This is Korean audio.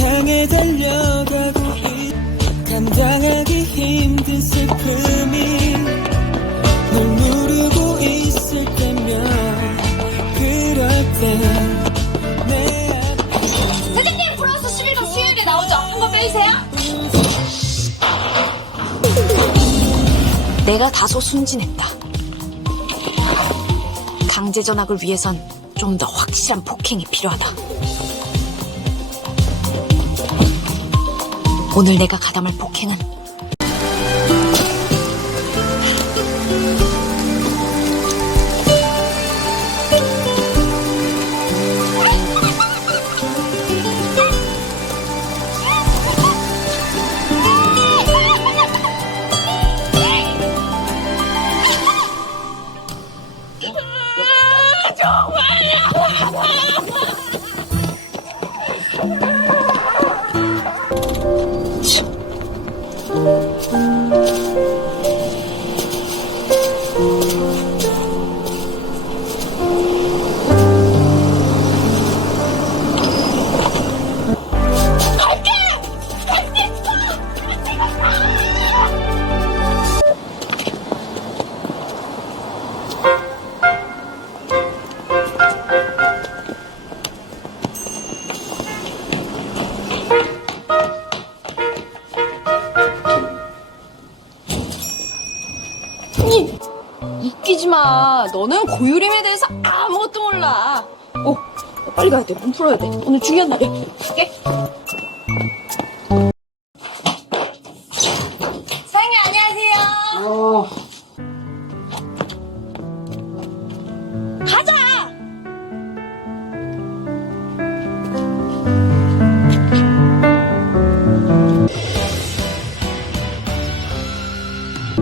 향해 달려가고 있 감당하기 힘든 슬픔이 널 누르고 있을 때면 그럴 때내 선생님 플러스 11번 수요일에 나오죠? 한 번 빼주세요. 내가 다소 순진했다. 강제 전학을 위해선 좀 더 확실한 폭행이 필요하다. 오늘 내가 가담할 폭행은 救我！救我！救我！ 웃기지 마. 너는 고유림에 대해서 아무것도 몰라. 어, 빨리 가야 돼. 몸 풀어야 돼. 오늘 중요한 날이야. 갈게.